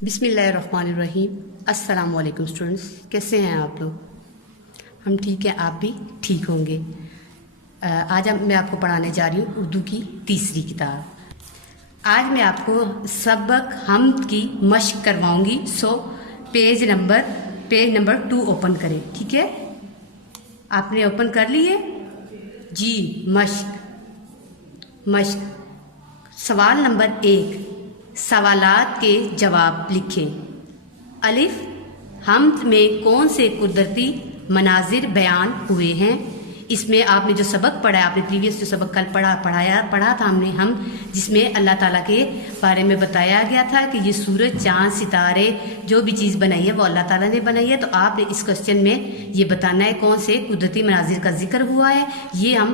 बिस्मिल्लाहिर्रहमानिर्रहीम। अस्सलाम वालेकुम स्टूडेंट्स, कैसे हैं आप लोग? हम ठीक हैं, आप भी ठीक होंगे। आज मैं आपको पढ़ाने जा रही हूँ उर्दू की तीसरी किताब। आज मैं आपको सबक हम्द की मश्क करवाऊंगी। सो पेज नंबर 2 ओपन करें, ठीक है? आपने ओपन कर लिए जी। मश्क सवाल नंबर 1, सवालात के जवाब लिखें। अलिफ, हम्द में कौन से कुदरती मनाजिर बयान हुए हैं? इसमें आपने जो सबक पढ़ा है, आपने प्रीवियस जो सबक कल पढ़ा था हम जिसमें अल्लाह ताला के बारे में बताया गया था कि ये सूरज, चाँद, सितारे, जो भी चीज़ बनाई है वो अल्लाह ताला ने बनाई है। तो आपने इस क्वेश्चन में ये बताना है कौन से कुदरती मनाजिर का जिक्र हुआ है। ये हम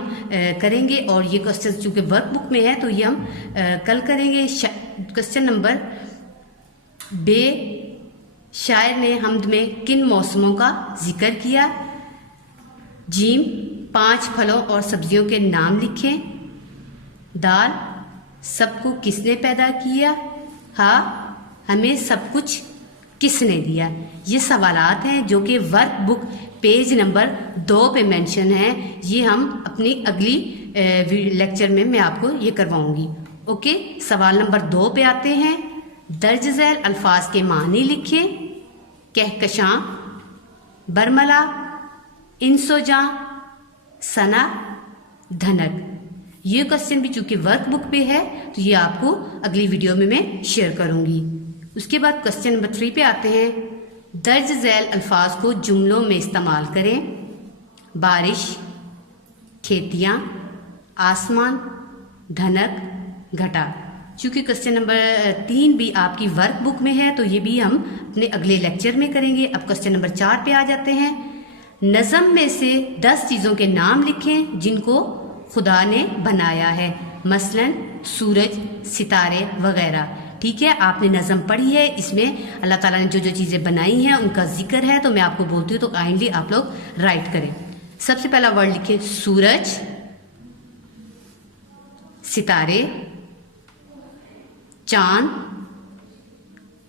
करेंगे और ये क्वेश्चन चूँकि वर्कबुक में है तो ये हम कल करेंगे। क्वेश्चन नंबर बे, शायर ने हम्द में किन मौसमों का जिक्र किया? जीम, 5 फलों और सब्जियों के नाम लिखें। दाल, सबको किसने पैदा किया? हा, हमें सब कुछ किसने दिया? ये सवालात हैं जो कि वर्कबुक पेज नंबर 2 पे मेंशन है। ये हम अपनी अगली लेक्चर में मैं आपको ये करवाऊंगी। ओके, सवाल नंबर 2 पे आते हैं। दर्ज झैल अल्फाज के मानी लिखें। कहकशां, बरमला, इंसोजा, सना, धनक। ये क्वेश्चन भी चूंकि वर्कबुक पे है तो ये आपको अगली वीडियो में मैं शेयर करूंगी। उसके बाद क्वेश्चन नंबर 3 पे आते हैं। दर्ज झैल अल्फाज को जुमलों में इस्तेमाल करें। बारिश, खेतियाँ, आसमान, धनक, घटा। चूंकि क्वेश्चन नंबर 3 भी आपकी वर्कबुक में है तो ये भी हम अपने अगले लेक्चर में करेंगे। अब क्वेश्चन नंबर 4 पे आ जाते हैं। नज़म में से 10 चीज़ों के नाम लिखें जिनको खुदा ने बनाया है, मसलन सूरज, सितारे वगैरह। ठीक है, आपने नज़म पढ़ी है, इसमें अल्लाह ताला ने जो जो चीज़ें बनाई हैं उनका जिक्र है। तो मैं आपको बोलती हूँ तो काइंडली आप लोग राइट करें। सबसे पहला वर्ड लिखें सूरज, सितारे, चांद,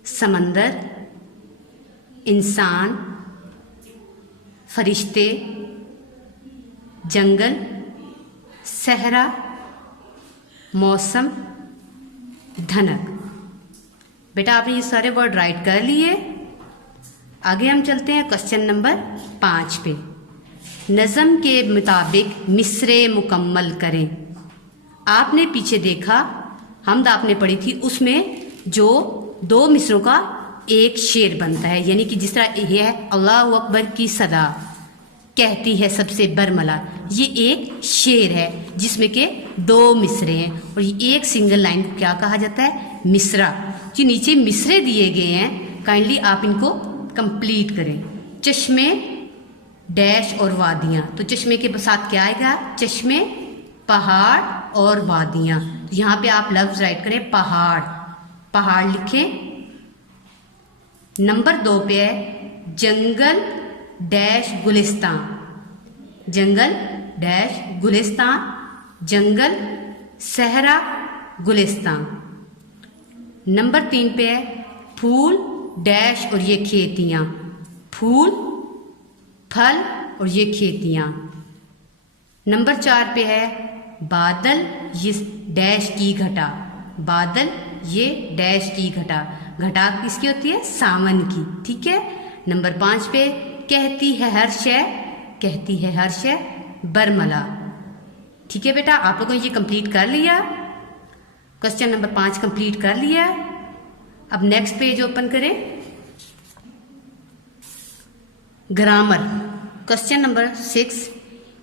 समंदर, इंसान, फरिश्ते, जंगल, सहरा, मौसम, धनक। बेटा आपने ये सारे वर्ड राइट कर लिए। आगे हम चलते हैं क्वेश्चन नंबर 5 पे। नज़म के मुताबिक मिसरे मुकम्मल करें। आपने पीछे देखा, हम्द आपने पढ़ी थी, उसमें जो 2 मिसरों का एक शेर बनता है, यानी कि जिस तरह ये है अल्लाहु अकबर की सदा कहती है सबसे बरमला, ये एक शेर है जिसमें के 2 मिसरे हैं और ये एक सिंगल लाइन को क्या कहा जाता है? मिसरा। जो नीचे मिसरे दिए गए हैं काइंडली आप इनको कंप्लीट करें। चश्मे, डैश और वादियाँ। तो चश्मे के साथ क्या आएगा? चश्मे, पहाड़ और वादियाँ। यहाँ पे आप लफ्ज राइट करें पहाड़, पहाड़ लिखें। नंबर 2 पे है जंगल डैश गुलिस्तान, जंगल डैश गुलिस्तान, जंगल, सहरा, गुलिस्तान। नंबर 3 पे है फूल डैश और ये खेतियाँ, फूल, फल और ये खेतियाँ। नंबर 4 पे है बादल, ये डैश की घटा, बादल, ये डैश की घटा। घटा किसकी होती है? सावन की। ठीक है। नंबर 5 पे कहती है हर शय, कहती है हर शय बरमला। ठीक है बेटा, आप लोगों ने ये कंप्लीट कर लिया। क्वेश्चन नंबर 5 कंप्लीट कर लिया। अब नेक्स्ट पेज ओपन करें। Grammar, question number 6।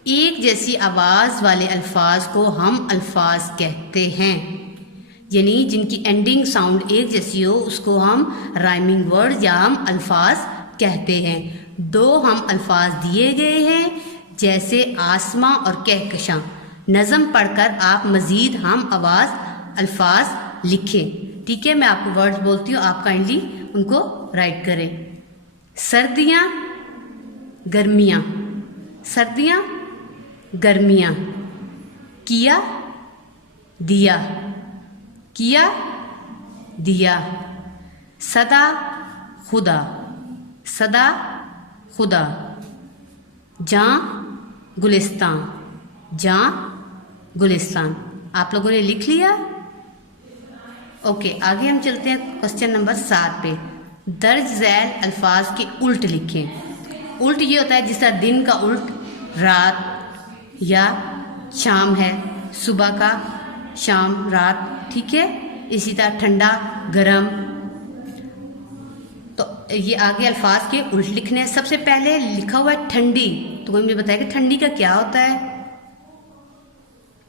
एक जैसी आवाज वाले अल्फाज को हम अल्फाज कहते हैं, यानी जिनकी एंडिंग साउंड एक जैसी हो उसको हम राइमिंग वर्ड या हम अल्फाज कहते हैं। 2 हम अल्फाज दिए गए हैं जैसे आसमां और कहकशां। नज़म पढ़कर आप मजीद हम आवाज अल्फाज लिखें। ठीक है, मैं आपको वर्ड्स बोलती हूँ, आप काइंडली उनको राइट करें। सर्दियाँ, गर्मियाँ, सर्दियाँ, गर्मियाँ। किया, दिया, किया, दिया। सदा खुदा, सदा खुदा। जां गुलिस्तान, जां गुलिस्तान। आप लोगों ने लिख लिया? ओके, आगे हम चलते हैं क्वेश्चन नंबर 7 पे। दर्ज झैल अल्फाज के उल्ट लिखें। उल्ट ये होता है जिस तरह दिन का उल्ट रात या शाम है, सुबह का शाम रात, ठीक है। इसी तरह ठंडा गरम। तो ये आगे अल्फाज के उल्ट लिखने हैं। सबसे पहले लिखा हुआ है ठंडी, तो कोई मुझे बताया कि ठंडी का क्या होता है।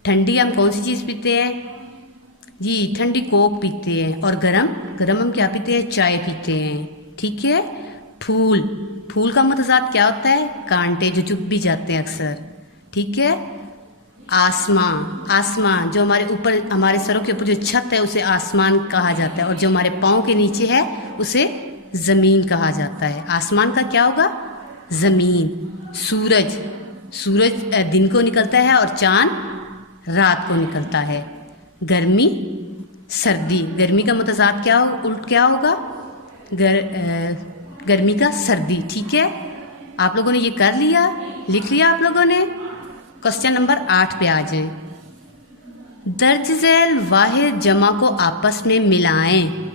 ठंडी हम कौन सी चीज़ पीते हैं जी? ठंडी कोक पीते हैं। और गरम, गरम हम क्या पीते हैं? चाय पीते हैं, ठीक है। फूल, फूल का मतलब क्या होता है? कांटे जो चुभ भी जाते हैं अक्सर, ठीक है। आसमां, आसमां जो हमारे ऊपर, हमारे सरों के ऊपर जो छत है उसे आसमान कहा जाता है, और जो हमारे पाँव के नीचे है उसे ज़मीन कहा जाता है। आसमान का क्या होगा? ज़मीन। सूरज, सूरज दिन को निकलता है और चांद रात को निकलता है। गर्मी, सर्दी, गर्मी का मतलब क्या हो, उल्ट क्या होगा? गर्मी का सर्दी, ठीक है। आप लोगों ने ये कर लिया, लिख लिया आप लोगों ने? क्वेश्चन नंबर 8 पे आ जाएं। दर्ज झैल वाहिद जमा को आपस में मिलाएं।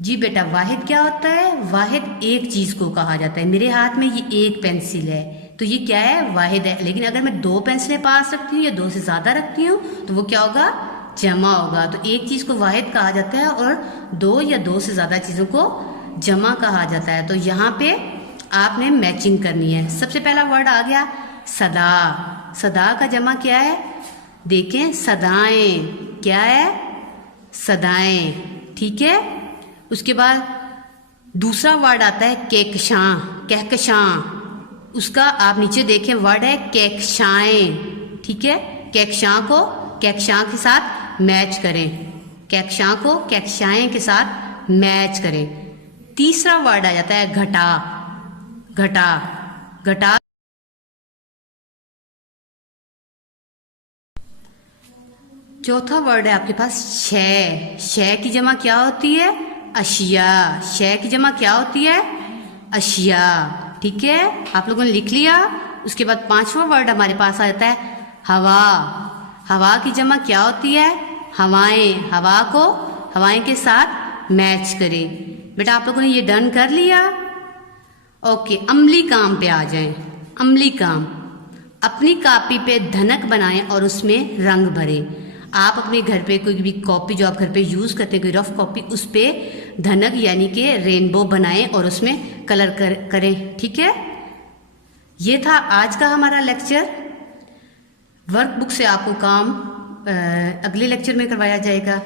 जी बेटा, वाहिद क्या होता है? वाहिद एक चीज को कहा जाता है। मेरे हाथ में ये एक पेंसिल है, तो ये क्या है? वाहिद है। लेकिन अगर मैं 2 पेंसिलें पास रखती हूँ या 2 से ज्यादा रखती हूँ तो वो क्या होगा? जमा होगा। तो एक चीज को वाहिद कहा जाता है और 2 या 2 से ज्यादा चीजों को जमा कहा जाता है। तो यहाँ पे आपने मैचिंग करनी है। सबसे पहला वर्ड आ गया सदा। सदा का जमा क्या है? देखें, सदाएं। क्या है? सदाएं, ठीक है। उसके बाद दूसरा वर्ड आता है कहकशां, कहकशां। उसका आप नीचे देखें वर्ड है कहकशाएं, ठीक है। कहकशां को कहकशां के साथ मैच करें, कहकशां को कहकशाएं के साथ मैच करें। तीसरा वर्ड आ जाता है घटा, घटा, घटा। चौथा वर्ड है आपके पास शय। शय की जमा क्या होती है? अशिया। शय की जमा क्या होती है? अशिया, ठीक है। आप लोगों ने लिख लिया? उसके बाद 5वां वर्ड हमारे पास आ जाता है हवा। हवा की जमा क्या होती है? हवाएं। हवा को हवाएं के साथ मैच करें। बेटा आप लोगों ने ये डन कर लिया? ओके, अमली काम पे आ जाएं। अमली काम, अपनी कॉपी पे धनक बनाएं और उसमें रंग भरें। आप अपने घर पे कोई भी कॉपी जो आप घर पे यूज़ करते हैं, कोई रफ कॉपी, उस पर धनक यानी कि रेनबो बनाएं और उसमें कलर करें, ठीक है। ये था आज का हमारा लेक्चर। वर्कबुक से आपको काम अगले लेक्चर में करवाया जाएगा।